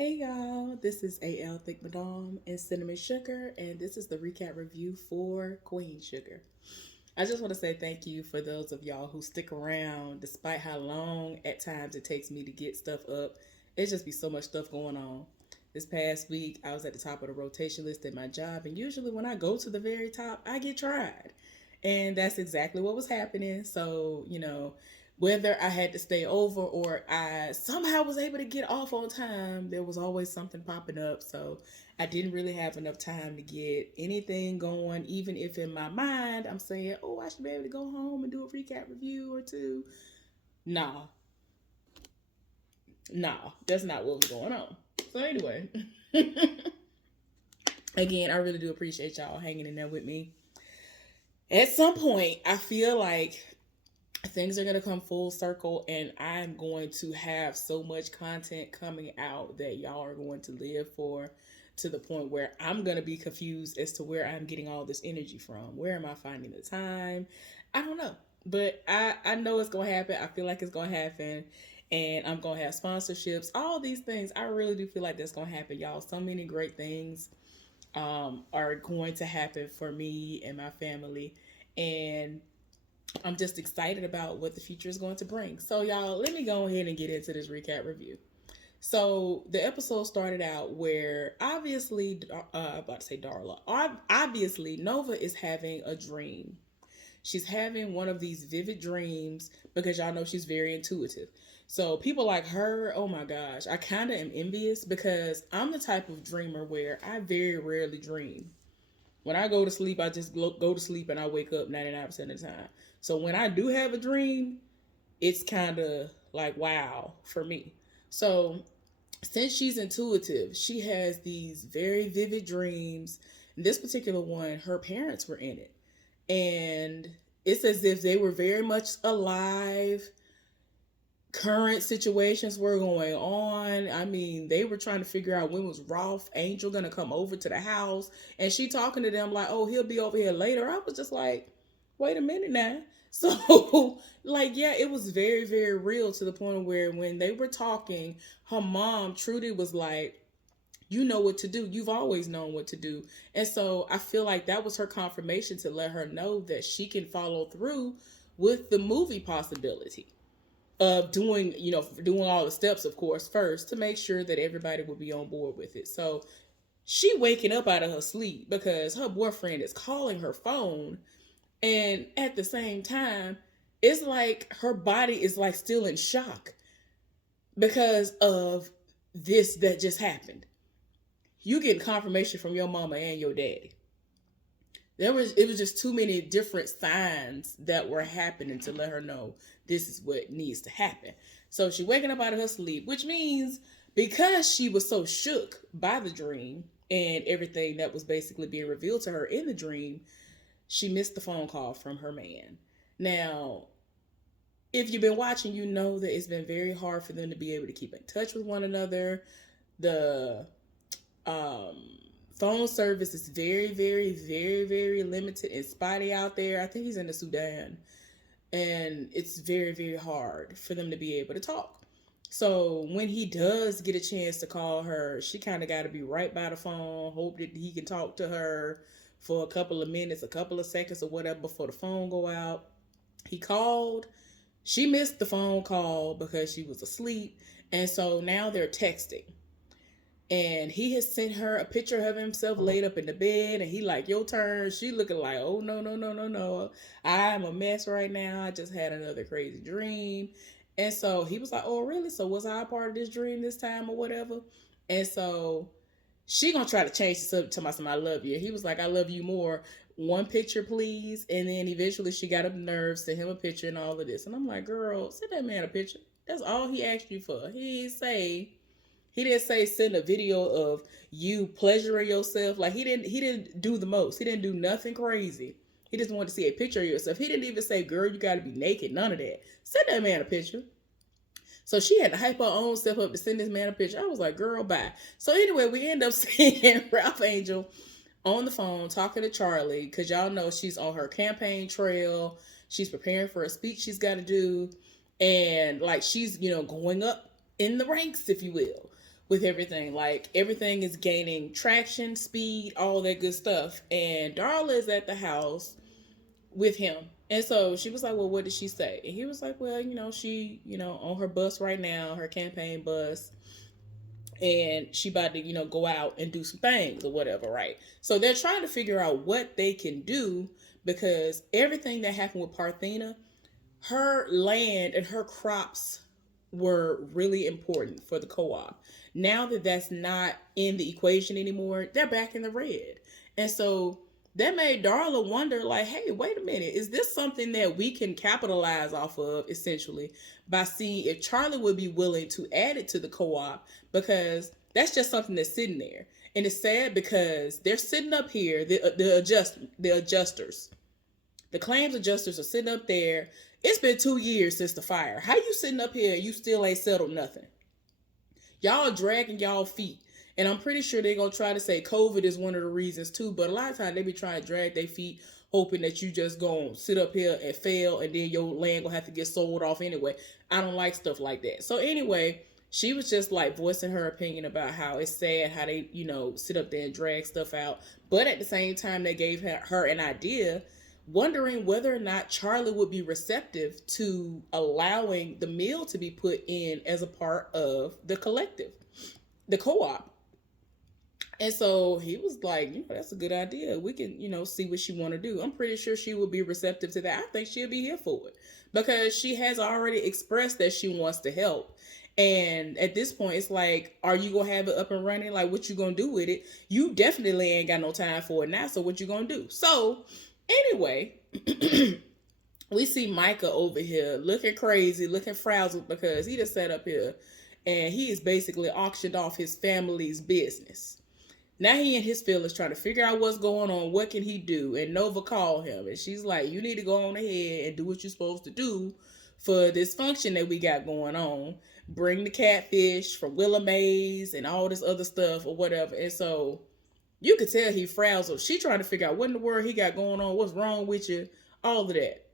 Hey y'all, this is AL Thick Madame and Cinnamon Sugar, and this is the recap review for Queen Sugar. I just want to say thank you for those of y'all who stick around despite how long at times it takes me to get stuff up. It's just be so much stuff going on. This past week, I was at the top of the rotation list at my job, and usually when I go to the very top, I get tried. And that's exactly what was happening. So, whether I had to stay over or I somehow was able to get off on time, there was always something popping up. So I didn't really have enough time to get anything going, even if in my mind I'm saying, oh, I should be able to go home and do a recap review or two. Nah, nah, that's not what was going on. So, anyway, again, I really do appreciate y'all hanging in there with me. At some point, I feel like things are going to come full circle and I'm going to have so much content coming out that y'all are going to live for, to the point where I'm going to be confused as to where I'm getting all this energy from. Where am I finding the time? I don't know. But I know it's going to happen. I feel like it's going to happen. And I'm going to have sponsorships. All these things. I really do feel like that's going to happen, y'all. So many great things are going to happen for me and my family. And I'm just excited about what the future is going to bring. So, y'all, let me go ahead and get into this recap review. So, the episode started out where obviously, about to say Darla, obviously, Nova is having a dream. She's having one of these vivid dreams because y'all know she's very intuitive. So, people like her, oh my gosh, I kind of am envious because I'm the type of dreamer where I very rarely dream. When I go to sleep, I just go to sleep and I wake up 99% of the time. So when I do have a dream, it's kind of like wow for me. So since she's intuitive, she has these very vivid dreams. In this particular one, her parents were in it. And it's as if they were very much alive. Current situations were going on. I mean, they were trying to figure out when was Rolf Angel gonna come over to the house, and she talking to them like, "Oh, he'll be over here later." I was just like, "Wait a minute now." So, like, yeah, it was very, very real to the point where when they were talking, her mom Trudy was like, "You know what to do. You've always known what to do." And so I feel like that was her confirmation to let her know that she can follow through with the movie possibility of doing, doing all the steps, of course, first to make sure that everybody will be on board with it. So she waking up out of her sleep because her boyfriend is calling her phone, and at the same time, it's like her body is like still in shock because of this that just happened. You get confirmation from your mama and your daddy. It was just too many different signs that were happening to let her know this is what needs to happen. So she waking up out of her sleep, which means because she was so shook by the dream and everything that was basically being revealed to her in the dream, she missed the phone call from her man. Now, if you've been watching, you know that it's been very hard for them to be able to keep in touch with one another. The um, phone service is very, very, very, very limited and spotty out there. I think he's in the Sudan, and it's very, very hard for them to be able to talk. So when he does get a chance to call her, she kind of got to be right by the phone, hope that he can talk to her for a couple of minutes, a couple of seconds, or whatever before the phone go out. He called. She missed the phone call because she was asleep, and so now they're texting, and he has sent her a picture of himself laid up in the bed, and he like, your turn. She looking like, oh, no, no, no, no, no, I'm a mess right now. I just had another crazy dream. And so he was like, oh, really? So was I a part of this dream this time or whatever? And so she gonna try to change the subject to my son, I love you. He was like, I love you more. One picture, please. And then eventually she got up the nerves, sent him a picture and all of this. And I'm like, girl, send that man a picture. That's all he asked you for. He didn't say send a video of you pleasuring yourself. Like he didn't do the most. He didn't do nothing crazy. He just wanted to see a picture of yourself. He didn't even say, girl, you gotta be naked. None of that. Send that man a picture. So she had to hype her own self up to send this man a picture. I was like, girl, bye. So anyway, we end up seeing Ralph Angel on the phone talking to Charlie because y'all know she's on her campaign trail. She's preparing for a speech she's got to do. And like she's, going up in the ranks, if you will. with everything. Like everything is gaining traction, speed, all that good stuff. And Darla is at the house with him. And so she was like, well, what did she say? And he was like, well, she, on her bus right now, her campaign bus, and she about to, go out and do some things or whatever, right? So they're trying to figure out what they can do because everything that happened with Parthena, her land and her crops were really important for the co-op. Now that that's not in the equation anymore, they're back in the red. And so that made Darla wonder, like, hey, wait a minute, is this something that we can capitalize off of essentially by seeing if Charlie would be willing to add it to the co-op? Because that's just something that's sitting there. And it's sad because they're sitting up here, the adjusters, the claims adjusters are sitting up there. It's been 2 years since the fire. How you sitting up here and you still ain't settled nothing? Y'all are dragging y'all feet. And I'm pretty sure they're going to try to say COVID is one of the reasons too. But a lot of times they be trying to drag their feet, hoping that you just going to sit up here and fail and then your land going to have to get sold off anyway. I don't like stuff like that. So anyway, she was just like voicing her opinion about how it's sad how they, sit up there and drag stuff out. But at the same time, they gave her an idea, wondering whether or not Charlie would be receptive to allowing the mill to be put in as a part of the collective, the co-op. And so he was like, that's a good idea. We can, see what she want to do. I'm pretty sure she would be receptive to that. I think she'll be here for it because she has already expressed that she wants to help. And at this point, it's like, are you going to have it up and running? Like, what you going to do with it? You definitely ain't got no time for it now. So what you going to do? So anyway, we see Micah over here looking crazy, looking frazzled because he just sat up here and he is basically auctioned off his family's business. Now he and his feelings trying to figure out what's going on. What can he do? And Nova called him. And she's like, you need to go on ahead and do what you're supposed to do for this function that we got going on. Bring the catfish from Willa Mays and all this other stuff or whatever. And so you could tell he frazzled. She trying to figure out what in the world he got going on. What's wrong with you? All of that.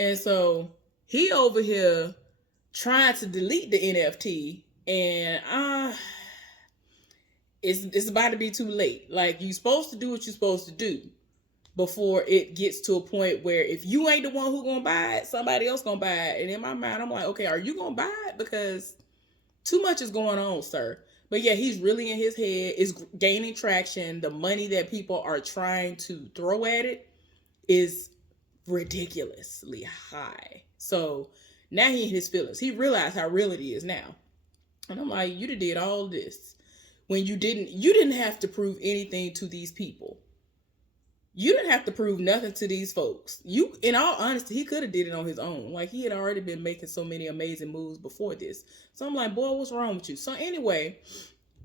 And so he over here trying to delete the NFT. And it's about to be too late. Like, you're supposed to do what you're supposed to do before it gets to a point where if you ain't the one who gonna buy it, somebody else gonna buy it. And in my mind, I'm like, okay, are you gonna buy it? Because too much is going on, sir. But yeah, he's really in his head. It's gaining traction. The money that people are trying to throw at it is ridiculously high. So now he in his feelings. He realized how real it is now. And I'm like, you did all this when you didn't have to prove anything to these people. You didn't have to prove nothing to these folks. In all honesty, he could have did it on his own. Like, he had already been making so many amazing moves before this. So I'm like, boy, what's wrong with you? So anyway,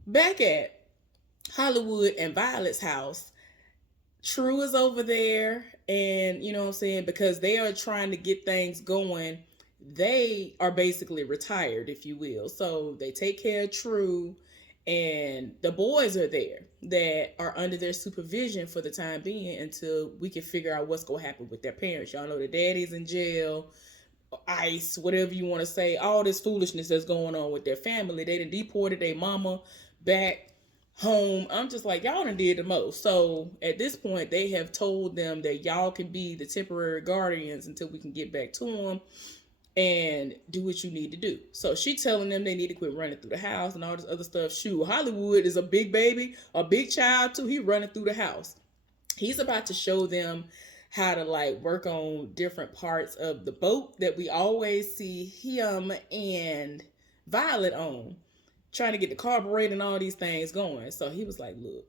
back at Hollywood and Violet's house, True is over there. And you know what I'm saying? Because they are trying to get things going. They are basically retired, if you will. So they take care of True. And the boys are there that are under their supervision for the time being until we can figure out what's going to happen with their parents. Y'all know the daddy's in jail, ICE, whatever you want to say, all this foolishness that's going on with their family. They done deported their mama back home. I'm just like, y'all done did the most. So at this point, they have told them that y'all can be the temporary guardians until we can get back to them and do what you need to do. So she telling them they need to quit running through the house and all this other stuff. Shoot, Hollywood is a big baby, a big child too. He running through the house. He's about to show them how to like work on different parts of the boat that we always see him and Violet on, trying to get the carburetor and all these things going. So he was like, look,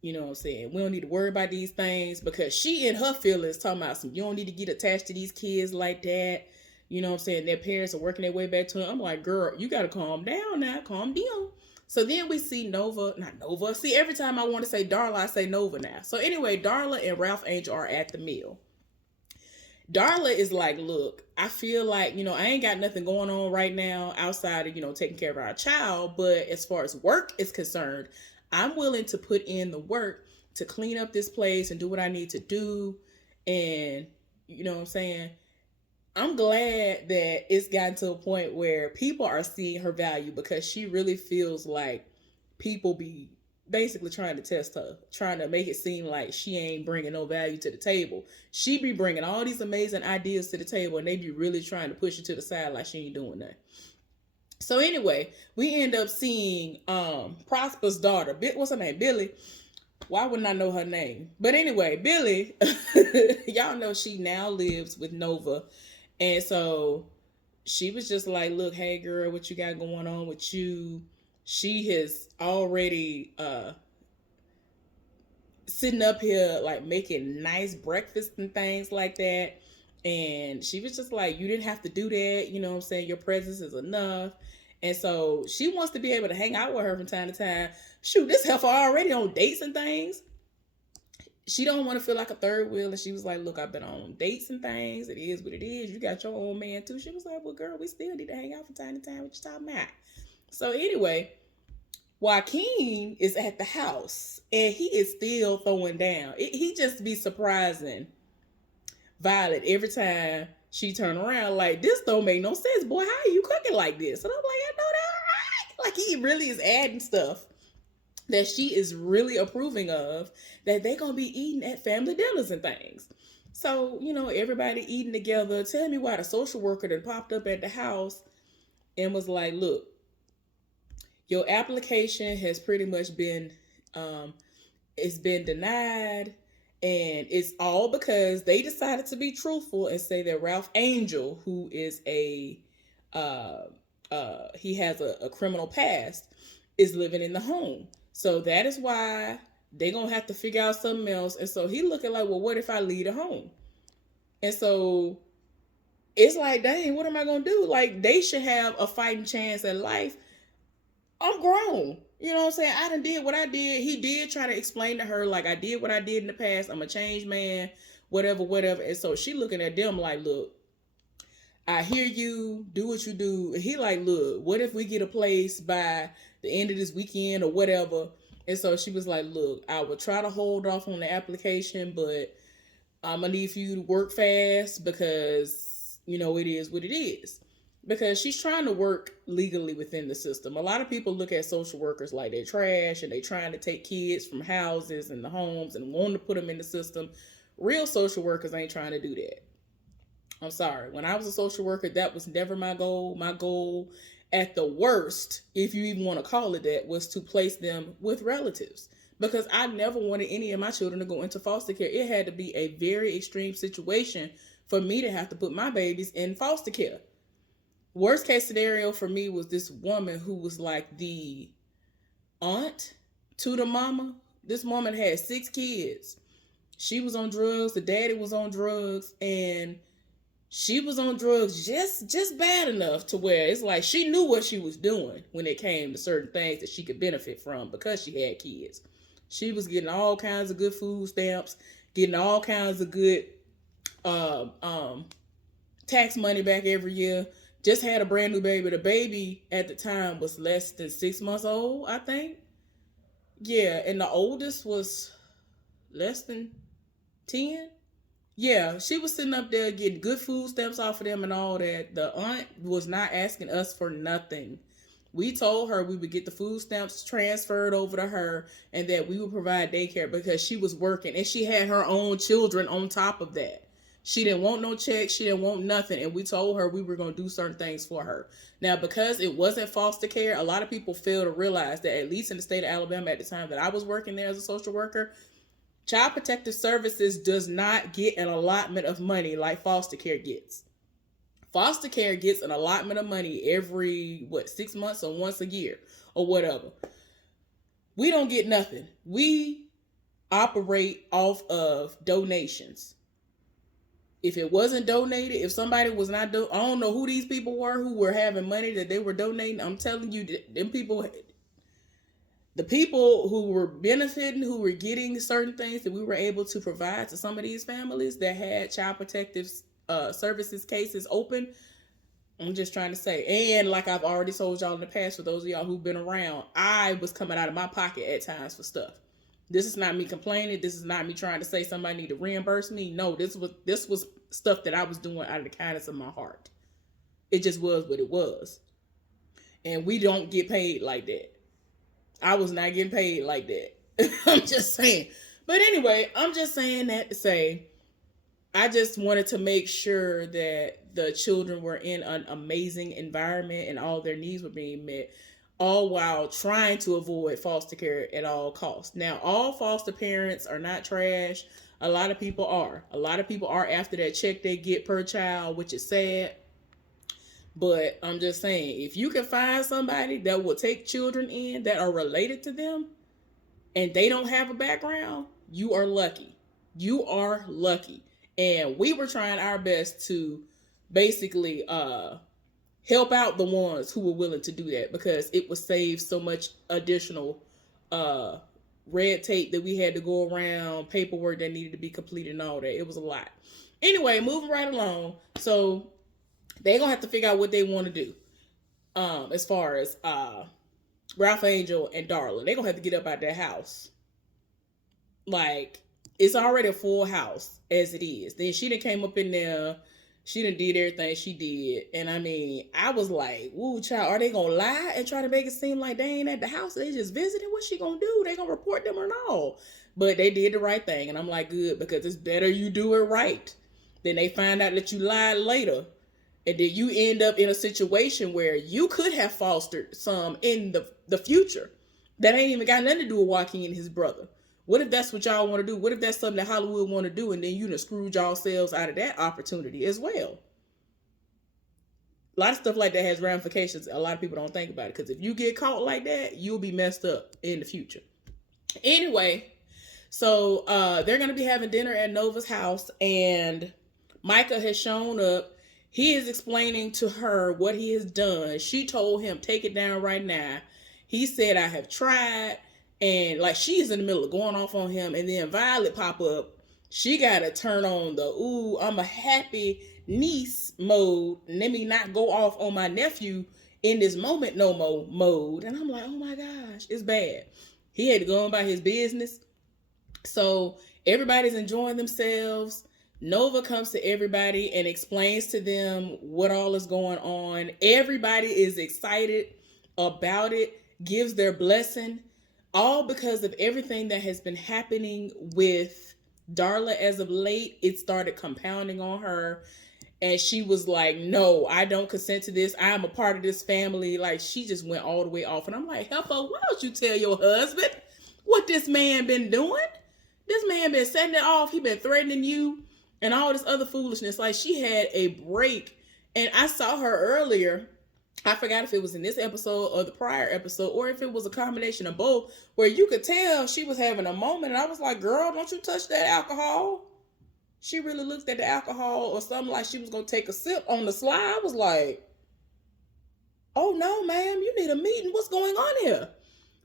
you know what I'm saying? We don't need to worry about these things, because she in her feelings talking about some, you don't need to get attached to these kids like that. You know what I'm saying? Their parents are working their way back to them. I'm like, girl, you got to calm down now. Calm down. So then we see Nova. Not Nova. See, every time I want to say Darla, I say Nova now. So anyway, Darla and Ralph Angel are at the mill. Darla is like, look, I feel like, I ain't got nothing going on right now outside of, taking care of our child. But as far as work is concerned, I'm willing to put in the work to clean up this place and do what I need to do. And, you know what I'm saying? I'm glad that it's gotten to a point where people are seeing her value, because she really feels like people be basically trying to test her, trying to make it seem like she ain't bringing no value to the table. She be bringing all these amazing ideas to the table, and they be really trying to push it to the side like she ain't doing nothing. So anyway, we end up seeing Prosper's daughter. What's her name? Billy. Why wouldn't I know her name? But anyway, Billy, y'all know she now lives with Nova. And so she was just like, look, hey girl, what you got going on with you? She has already sitting up here like making nice breakfast and things like that. And she was just like, you didn't have to do that. You know what I'm saying? Your presence is enough. And so she wants to be able to hang out with her from time to time. Shoot, this heifer already on dates and things. She don't want to feel like a third wheel. And she was like, look, I've been on dates and things. It is what it is. You got your own man too. She was like, well, girl, we still need to hang out from time to time. What you talking about? So anyway, Joaquin is at the house and he is still throwing down. He just be surprising Violet every time she turn around. Like, this don't make no sense, boy. How are you cooking like this? And I'm like, I know that, right? Like, he really is adding stuff that she is really approving of, that they gonna be eating at family dinners and things. So, you know, everybody eating together. Tell me why the social worker that popped up at the house and was like, look, your application has pretty much been it's been denied, and it's all because they decided to be truthful and say that Ralph Angel, who is he has a criminal past, is living in the home. So that is why they gonna have to figure out something else. And so he looking like, well, what if I leave the home? And so it's like, dang, what am I gonna do? Like, they should have a fighting chance at life. I'm grown. You know what I'm saying? I done did what I did. He did try to explain to her, like, I did what I did in the past. I'm a changed man, whatever, whatever. And so she looking at them like, look, I hear you, do what you do. And he like, look, what if we get a place by the end of this weekend or whatever? And so she was like, look, I will try to hold off on the application, but I'm going to need for you to work fast because, you know, it is what it is. Because she's trying to work legally within the system. A lot of people look at social workers like they're trash and they're trying to take kids from houses and the homes and want to put them in the system. Real social workers ain't trying to do that. I'm sorry. When I was a social worker, that was never my goal. My goal, at the worst, if you even want to call it that, was to place them with relatives. Because I never wanted any of my children to go into foster care. It had to be a very extreme situation for me to have to put my babies in foster care. Worst case scenario for me was this woman who was like the aunt to the mama. This woman had 6 kids. She was on drugs. The daddy was on drugs. And she was on drugs just bad enough to where it's like she knew what she was doing when it came to certain things that she could benefit from because she had kids. She was getting all kinds of good food stamps, getting all kinds of good tax money back every year. Just had a brand new baby. The baby at the time was less than 6 months old, I think. Yeah, and the oldest was less than 10. Yeah, she was sitting up there getting good food stamps off of them and all that. The aunt was not asking us for nothing. We told her we would get the food stamps transferred over to her and that we would provide daycare because she was working and she had her own children on top of that. She didn't want no checks. She didn't want nothing. And we told her we were going to do certain things for her. Now, because it wasn't foster care, a lot of people fail to realize that, at least in the state of Alabama at the time that I was working there as a social worker, Child Protective Services does not get an allotment of money like foster care gets. Foster care gets an allotment of money every, 6 months or once a year or whatever. We don't get nothing. We operate off of donations. If it wasn't donated, if somebody was not, I don't know who these people were who were having money that they were donating. I'm telling you, them people, the people who were benefiting, who were getting certain things that we were able to provide to some of these families that had Child Protective Services cases open. I'm just trying to say, and like I've already told y'all in the past, for those of y'all who've been around, I was coming out of my pocket at times for stuff. This is not me complaining. This is not me trying to say somebody need to reimburse me. No, this was stuff that I was doing out of the kindness of my heart. It just was what it was. And we don't get paid like that. I was not getting paid like that. I'm just saying. But anyway, I'm just saying that to say, I just wanted to make sure that the children were in an amazing environment and all their needs were being met, all while trying to avoid foster care at all costs. Now, all foster parents are not trash. A lot of people are. A lot of people are after that check they get per child, which is sad. But I'm just saying, if you can find somebody that will take children in that are related to them and they don't have a background, you are lucky. You are lucky. And we were trying our best to basically help out the ones who were willing to do that, because it would save so much additional red tape that we had to go around, paperwork that needed to be completed and all that. It was a lot. Anyway, moving right along. So they're going to have to figure out what they want to do as far as Ralph Angel and Darla. They're going to have to get up out that house. Like, it's already a full house as it is. Then she done came up in there. She done did everything she did. And I mean, I was like, woo, child, are they going to lie and try to make it seem like they ain't at the house? They just visiting? What's she going to do? They going to report them or no? But they did the right thing. And I'm like, good, because it's better you do it right than they find out that you lied later. And then you end up in a situation where you could have fostered some in the future that ain't even got nothing to do with Joaquin and his brother. What if that's what y'all want to do? What if that's something that Hollywood want to do, and then you done screwed yourselves out of that opportunity as well? A lot of stuff like that has ramifications. A lot of people don't think about it, because if you get caught like that, you'll be messed up in the future. Anyway, so they're going to be having dinner at Nova's house, and Micah has shown up. He is explaining to her what he has done. She told him, take it down right now. He said, I have tried. And like, she's in the middle of going off on him. And then Violet pop up. She got to turn on the, ooh, I'm a happy niece mode. Let me not go off on my nephew in this moment no more mode. And I'm like, oh my gosh, it's bad. He had to go on by his business. So everybody's enjoying themselves. Nova comes to everybody and explains to them what all is going on. Everybody is excited about it, gives their blessing, all because of everything that has been happening with Darla as of late. It started compounding on her, and she was like, no, I don't consent to this. I am a part of this family. Like, she just went all the way off. And I'm like, Helpo, why don't you tell your husband what this man been doing? This man been setting it off. He been threatening you and all this other foolishness. Like, she had a break. And I saw her earlier. I forgot if it was in this episode or the prior episode, or if it was a combination of both, where you could tell she was having a moment. And I was like, girl, don't you touch that alcohol. She really looked at the alcohol or something like she was going to take a sip on the slide. I was like, oh no, ma'am, you need a meeting. What's going on here?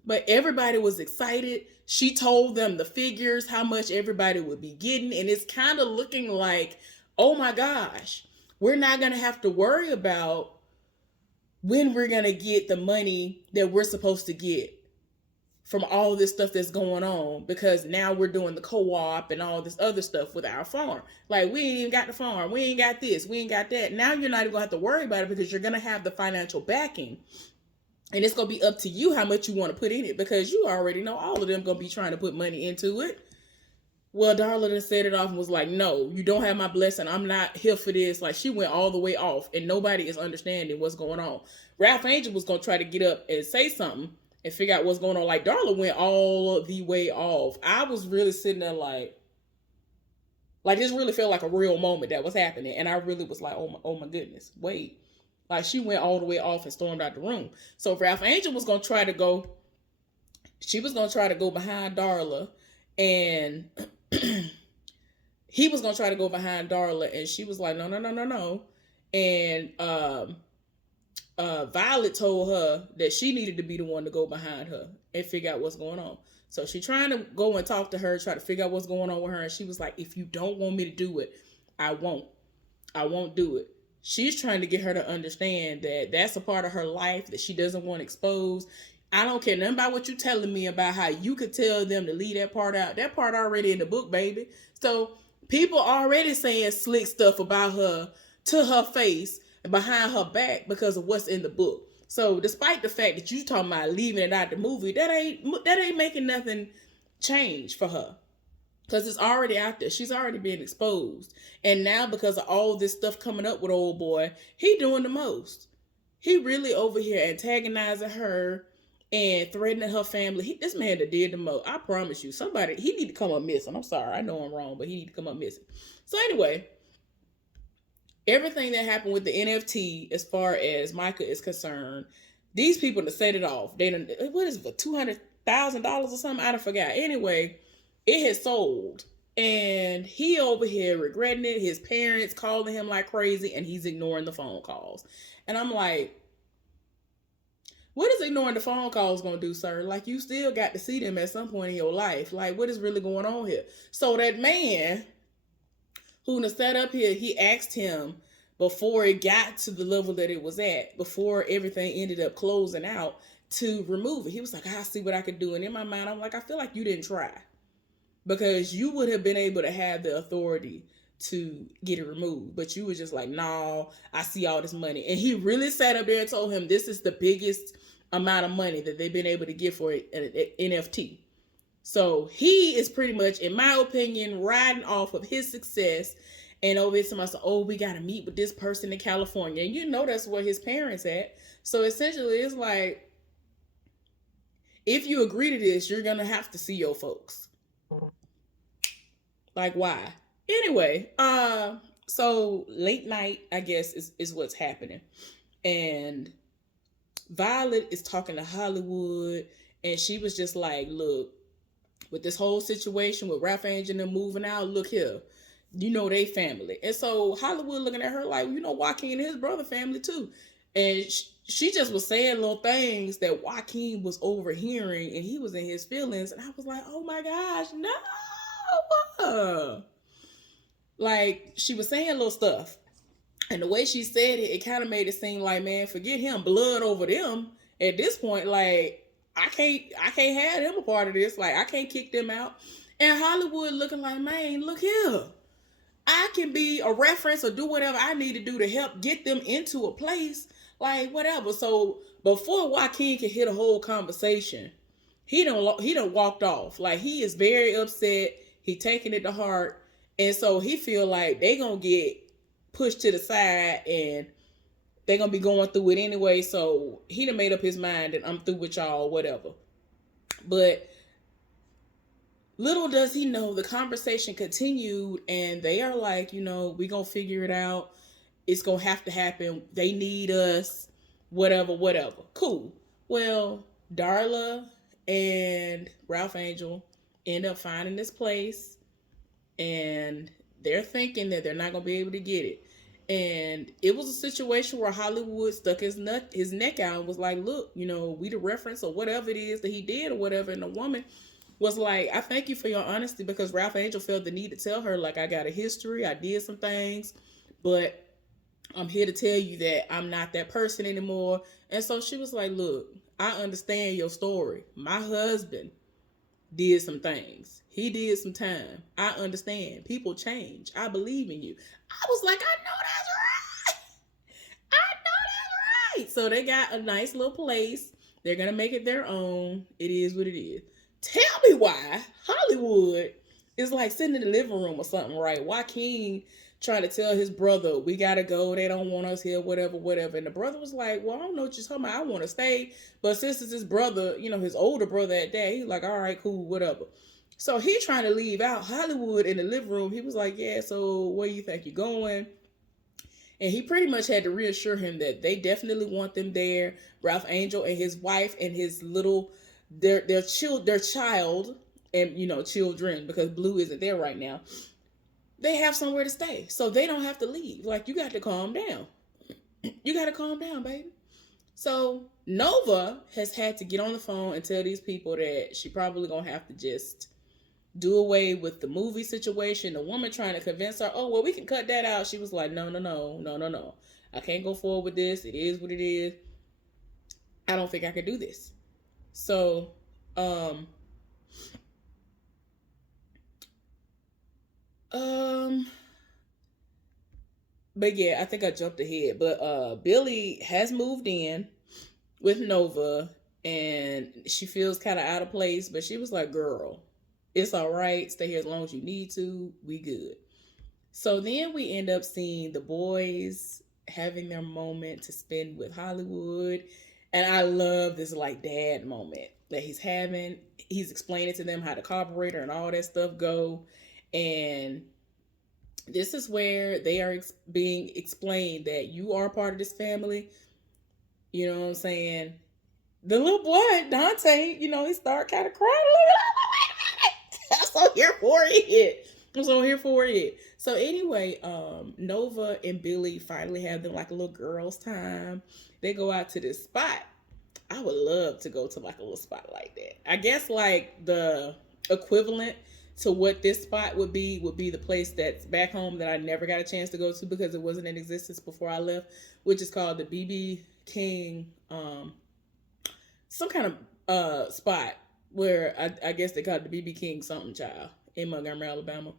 But everybody was excited. She told them the figures, how much everybody would be getting. And it's kind of looking like, oh my gosh, we're not going to have to worry about when we're going to get the money that we're supposed to get from all this stuff that's going on, because now we're doing the co-op and all this other stuff with our farm. Like, we ain't even got the farm. We ain't got this. We ain't got that. Now you're not even going to have to worry about it, because you're going to have the financial backing. And it's going to be up to you how much you want to put in it, because you already know all of them going to be trying to put money into it. Well, Darla done set it off and was like, no, you don't have my blessing. I'm not here for this. Like, she went all the way off, and nobody is understanding what's going on. Ralph Angel was going to try to get up and say something and figure out what's going on. Like, Darla went all the way off. I was really sitting there like this really felt like a real moment that was happening. And I really was like, oh my goodness, wait. Like, she went all the way off and stormed out the room. So Ralph Angel was going to try to go, she was going to try to go behind Darla, and he was going to try to go behind Darla, and she was like, no. And Violet told her that she needed to be the one to go behind her and figure out what's going on. So she trying to go and talk to her, try to figure out what's going on with her. And she was like, if you don't want me to do it, I won't do it. She's trying to get her to understand that that's a part of her life that she doesn't want exposed. I don't care nothing about what you're telling me about how you could tell them to leave that part out. That part already in the book, baby. So People already saying slick stuff about her to her face and behind her back because of what's in the book. So despite the fact that you talking about leaving it out the movie, that ain't making nothing change for her. Because it's already out there. She's already been exposed. And now because of all this stuff coming up with old boy, he doing the most. He really over here antagonizing her and threatening her family. This man that did the most. I promise you, he need to come up missing. I'm sorry, I know I'm wrong, but he need to come up missing. So anyway, everything that happened with the NFT, as far as Micah is concerned, these people to set it off. They done, what is it, for $200,000 or something? I don't forgot. Anyway, it has sold. And he over here regretting it. His parents calling him like crazy, and he's ignoring the phone calls. And I'm like, what is ignoring the phone calls gonna do, sir? Like, you still got to see them at some point in your life. Like, what is really going on here? So that man who sat up here, he asked him before it got to the level that it was at, before everything ended up closing out, to remove it. He was like, I'll see what I could do. And in my mind, I'm like, I feel like you didn't try. Because you would have been able to have the authority to get it removed. But you were just like, no, I see all this money. And he really sat up there and told him this is the biggest amount of money that they've been able to get for an NFT. So he is pretty much, in my opinion, riding off of his success. And over here somebody said, oh, we got to meet with this person in California. And you know that's where his parents at. So essentially it's like, if you agree to this, you're going to have to see your folks. Like, why? Anyway, so late night, I guess, is what's happening. And Violet is talking to Hollywood, and she was just like, look, with this whole situation with Ralph Angel and them moving out, look here, you know they family. And so Hollywood looking at her like, you know, Joaquin and his brother family too. And she just was saying little things that Joaquin was overhearing, and he was in his feelings. And I was like, oh my gosh, no. Like, she was saying little stuff, and the way she said it kind of made it seem like, man, forget him, blood over them at this point. Like, I can't have them a part of this. Like, I can't kick them out. And Hollywood looking like, man, look here, I can be a reference or do whatever I need to do to help get them into a place, like whatever. So before Joaquin could hit a whole conversation, he done walked off. Like, he is very upset. He taking it to heart. And so he feel like they gonna get pushed to the side and they gonna be going through it anyway. So he done made up his mind that I'm through with y'all, whatever. But little does he know, the conversation continued, and they are like, you know, we gonna figure it out. It's gonna have to happen. They need us, whatever. Cool. Well, Darla and Ralph Angel end up finding this place, and they're thinking that they're not gonna be able to get it. And it was a situation where Hollywood stuck his neck out and was like, look, you know, we the reference or whatever it is that he did or whatever. And the woman was like, I thank you for your honesty, because Ralph Angel felt the need to tell her, like, I got a history, I did some things, but I'm here to tell you that I'm not that person anymore. And so she was like, look, I understand your story. My husband did some things. He did some time. I understand. People change. I believe in you. I was like, I know that's right. I know that's right. So they got a nice little place. They're going to make it their own. It is what it is. Tell me why Hollywood is like sitting in the living room or something, right? Joaquin trying to tell his brother, we gotta go, they don't want us here, whatever. And the brother was like, well, I don't know what you're talking about, I want to stay. But since it's his brother, you know, his older brother at that, he's like, all right, cool, whatever. So he trying to leave out. Hollywood in the living room, he was like, yeah, so where you think you're going? And he pretty much had to reassure him that they definitely want them there. Ralph Angel and his wife and his little, their child, and, you know, children, because Blue isn't there right now, they have somewhere to stay. So they don't have to leave. Like, you got to calm down. You got to calm down, baby. So Nova has had to get on the phone and tell these people that she probably going to have to just do away with the movie situation. The woman trying to convince her, oh, well, we can cut that out. She was like, no. I can't go forward with this. It is what it is. I don't think I can do this. So, Um, but yeah, I think I jumped ahead. But Billy has moved in with Nova, and she feels kind of out of place, but she was like, "Girl, it's all right. Stay here as long as you need to. We good." So then we end up seeing the boys having their moment to spend with Hollywood. And I love this like dad moment that he's having. He's explaining to them how the carburetor and all that stuff go. And this is where they are being explained that you are part of this family. You know what I'm saying? The little boy, Dante, he started kind of crying. I'm so here for it. I'm so here for it. So anyway, Nova and Billy finally have them like a little girls' time. They go out to this spot. I would love to go to like a little spot like that. I guess like the equivalent to what this spot would be the place that's back home that I never got a chance to go to because it wasn't in existence before I left, which is called the BB King, some kind of spot where I guess they call it the BB King something child in Montgomery, Alabama.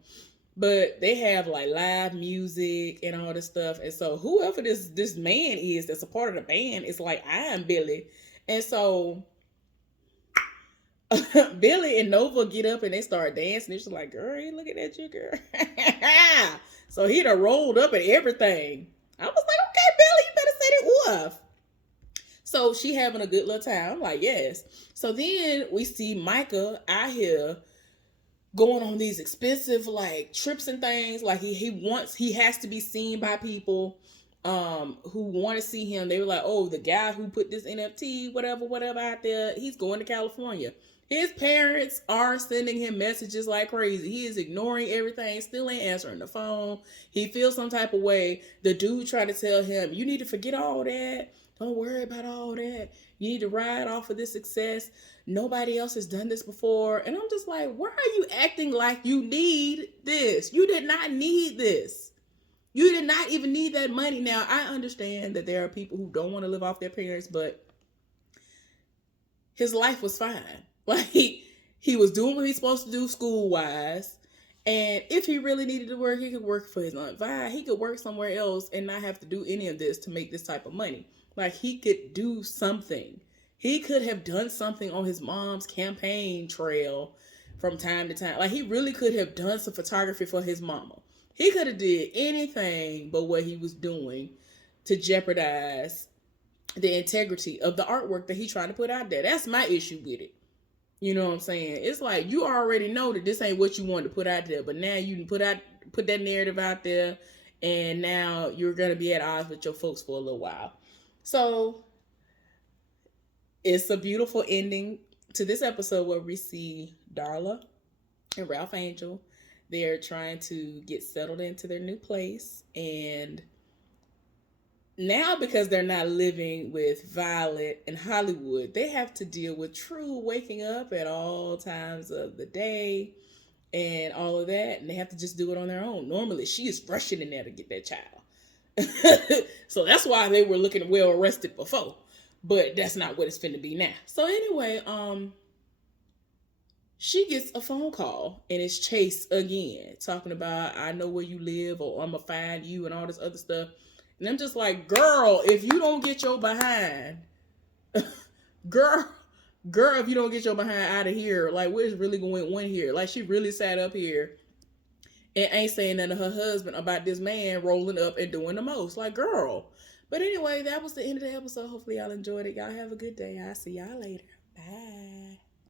But they have like live music and all this stuff. And so whoever this man is that's a part of the band is like, I am Billy. And so Billy and Nova get up and they start dancing. It's just like, girl, you looking at you, girl. So he done rolled up and everything. I was like, okay, Billy, you better set it off. So she having a good little time. I'm like, yes. So then we see Micah out here going on these expensive like trips and things. Like he has to be seen by people who want to see him. They were like, oh, the guy who put this NFT, whatever out there, he's going to California. His parents are sending him messages like crazy. He is ignoring everything, still ain't answering the phone. He feels some type of way. The dude tried to tell him, you need to forget all that. Don't worry about all that. You need to ride off of this success. Nobody else has done this before. And I'm just like, why are you acting like you need this? You did not need this. You did not even need that money. Now, I understand that there are people who don't want to live off their parents, but his life was fine. Like, he was doing what he's supposed to do school-wise. And if he really needed to work, he could work for his Aunt Vi. He could work somewhere else and not have to do any of this to make this type of money. Like, he could do something. He could have done something on his mom's campaign trail from time to time. Like, he really could have done some photography for his mama. He could have did anything but what he was doing to jeopardize the integrity of the artwork that he's trying to put out there. That's my issue with it. You know what I'm saying? It's like you already know that this ain't what you wanted to put out there, but now you can put that narrative out there, and now you're gonna be at odds with your folks for a little while. So it's a beautiful ending to this episode where we see Darla and Ralph Angel. They're trying to get settled into their new place, and now because they're not living with Violet and Hollywood, they have to deal with True waking up at all times of the day and all of that, and they have to just do it on their own. Normally, she is rushing in there to get that child. So that's why they were looking well arrested before. But that's not what it's finna be now. So anyway, she gets a phone call and it's Chase again, talking about, I know where you live, or I'm gonna find you, and all this other stuff. And I'm just like, girl, if you don't get your behind, girl, if you don't get your behind out of here, like, what is really going on here? Like, she really sat up here and ain't saying nothing to her husband about this man rolling up and doing the most. Like, girl. But anyway, that was the end of the episode. Hopefully y'all enjoyed it. Y'all have a good day. I'll see y'all later. Bye.